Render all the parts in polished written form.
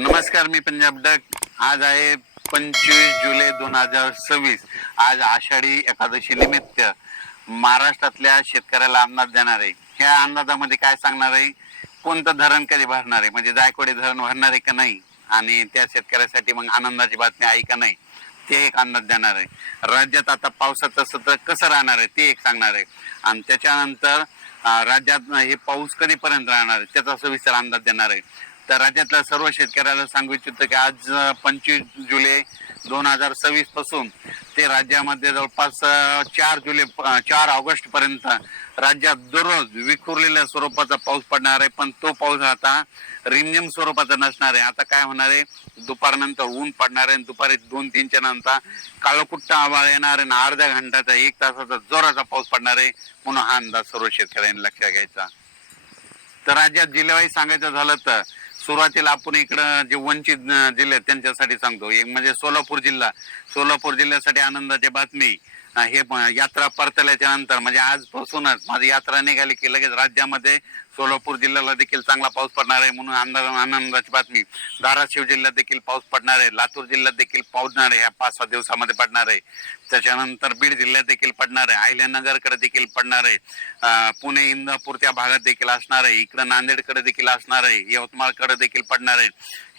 नमस्कार, मी पंजाब डक. आज आहे 25 जुलै 2026. आज आषाढी एकादशी निमित्त महाराष्ट्रातल्या शेतकऱ्याला अंदाज देणार आहे. ह्या अंदाजामध्ये काय सांगणार आहे, कोणतं धरण कधी भरणार आहे, म्हणजे जायकवाडी धरण भरणार आहे का नाही, आणि त्या शेतकऱ्यासाठी मग आनंदाची बातमी आहे का नाही, ते एक अंदाज देणार आहे. राज्यात आता पावसाचं सत्र कसं राहणार आहे ते एक सांगणार आहे. आणि त्याच्यानंतर राज्यात हे पाऊस कधीपर्यंत राहणार आहे त्याचा सविस्तर अंदाज देणार आहे. तर राज्यातल्या सर्व शेतकऱ्याला सांगू इच्छितो की आज 25 जुलै 2026 पासून ते राज्यामध्ये जवळपास 4 ऑगस्ट पर्यंत राज्यात दररोज विखुरलेल्या स्वरूपाचा पाऊस पडणार आहे. पण तो पाऊस आता रिमझिम स्वरूपाचा नसणार आहे. आता काय होणार आहे, दुपारनंतर ऊन पडणार आहे, दुपारी 2-3च्या नंतर काळोकुट्ट आभाळ येणार आहे, अर्ध्या घंटाचा 1 तासाचा जोराचा पाऊस पडणार आहे. म्हणून हा अंदाज सर्व शेतकऱ्यांनी लक्षात घ्यायचा. तर राज्यात जिल्ह्यावाईज सांगायचं झालं तर सुरुवातीला आपण इकडं जे वंचित जिल्हे त्यांच्यासाठी सांगतो. एक म्हणजे सोलापूर जिल्ह्यासाठी आनंदाची बातमी. हे यात्रा परतल्याच्या नंतर म्हणजे आजपासूनच माझी यात्रा निघाली की लगेच राज्यामध्ये सोलापूर जिल्ह्याला देखील चांगला पाऊस पडणार आहे, म्हणून आनंदाची बातमी. धाराशिव जिल्ह्यात देखील पाऊस पडणार आहे, लातूर जिल्ह्यात देखील पडणार आहे, ह्या 5-6 दिवसामध्ये पडणार आहे. त्याच्यानंतर बीड जिल्ह्यात देखील पडणार आहे, अहिल्यानगरकडे देखील पडणार आहे, पुणे इंदापूर त्या भागात देखील असणार आहे, इकडं नांदेडकडे देखील असणार आहे, यवतमाळकडे देखील पडणार आहे,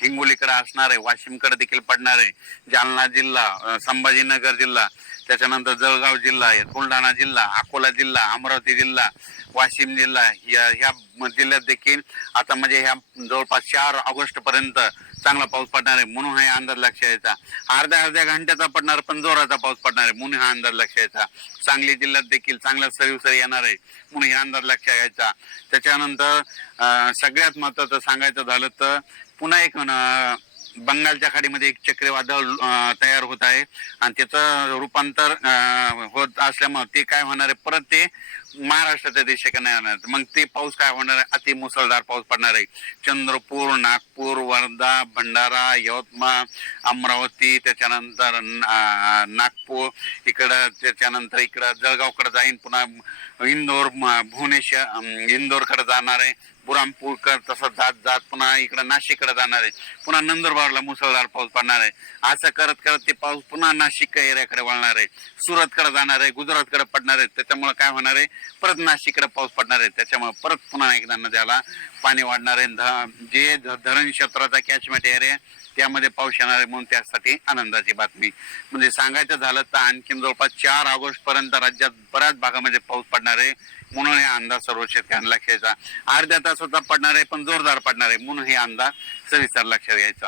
हिंगोलीकडे असणार आहे, वाशिमकडे देखील पडणार आहे, जालना जिल्हा, संभाजीनगर जिल्हा, त्याच्यानंतर जळगाव जिल्हा, बुलढाणा जिल्हा, अकोला जिल्हा, अमरावती जिल्हा, वाशिम जिल्हा, ह्या जिल्ह्यात देखील आता म्हणजे ह्या जवळपास 4 ऑगस्ट पर्यंत चांगला पाऊस पडणार आहे. म्हणून हा अंदाज लक्षात यायचा. अर्ध्या घंट्याचा पडणार पण जोराचा पाऊस पडणार आहे, म्हणून हा अंदाज लक्षात यायचा. सांगली जिल्ह्यात देखील चांगल्या सरी येणार आहे, म्हणून हा अंदाज लक्षात यायचा. त्याच्यानंतर सगळ्यात महत्वाचं सांगायचं झालं तर पुन्हा एक बंगालच्या खाडीमध्ये एक चक्रीवादळ तयार होत आहे आणि त्याचं रूपांतर होत असल्यामुळे ते काय होणार आहे, परत ते महाराष्ट्राच्या दिशेकडे येणार. मग ते पाऊस काय होणार आहे, अति मुसळधार पाऊस पडणार आहे. चंद्रपूर, नागपूर, वर्धा, भंडारा, यवतमाळ, अमरावती, त्याच्यानंतर नागपूर इकडं, त्याच्यानंतर इकडं जळगावकडे जाईन, पुन्हा इंदोर, भुवनेश्वर, इंदोरकडे जाणार आहे, बुरामपूरकर, तसं जात जात पुन्हा इकडं नाशिककडे जाणार आहे, पुन्हा नंदुरबारला मुसळधार पाऊस पडणार आहे. असं करत करत ते पाऊस पुन्हा नाशिक एरियाकडे वळणार आहे, सुरतकडे जाणार आहे, गुजरातकडे पडणार आहे. त्याच्यामुळे काय होणार आहे, परत नाशिककडे पाऊस पडणार आहे. त्याच्यामुळे परत पुन्हा एकदा नद्याला पाणी वाढणार आहे. जे धरण क्षेत्राचा कॅचमेंट एरिया त्यामध्ये पाऊस येणार आहे, म्हणून त्यासाठी आनंदाची बातमी. म्हणजे सांगायचं झालं तर आणखीन जवळपास 4 ऑगस्ट पर्यंत राज्यात बऱ्याच भागामध्ये पाऊस पडणार आहे, म्हणून हे अंदाज सर्व शेतकऱ्यांना लक्षात घ्यायचा. अर्ध्या तासाचा पडणार आहे पण जोरदार पडणार आहे, म्हणून हे अंदाज सविस्तर लक्षात घ्यायचा.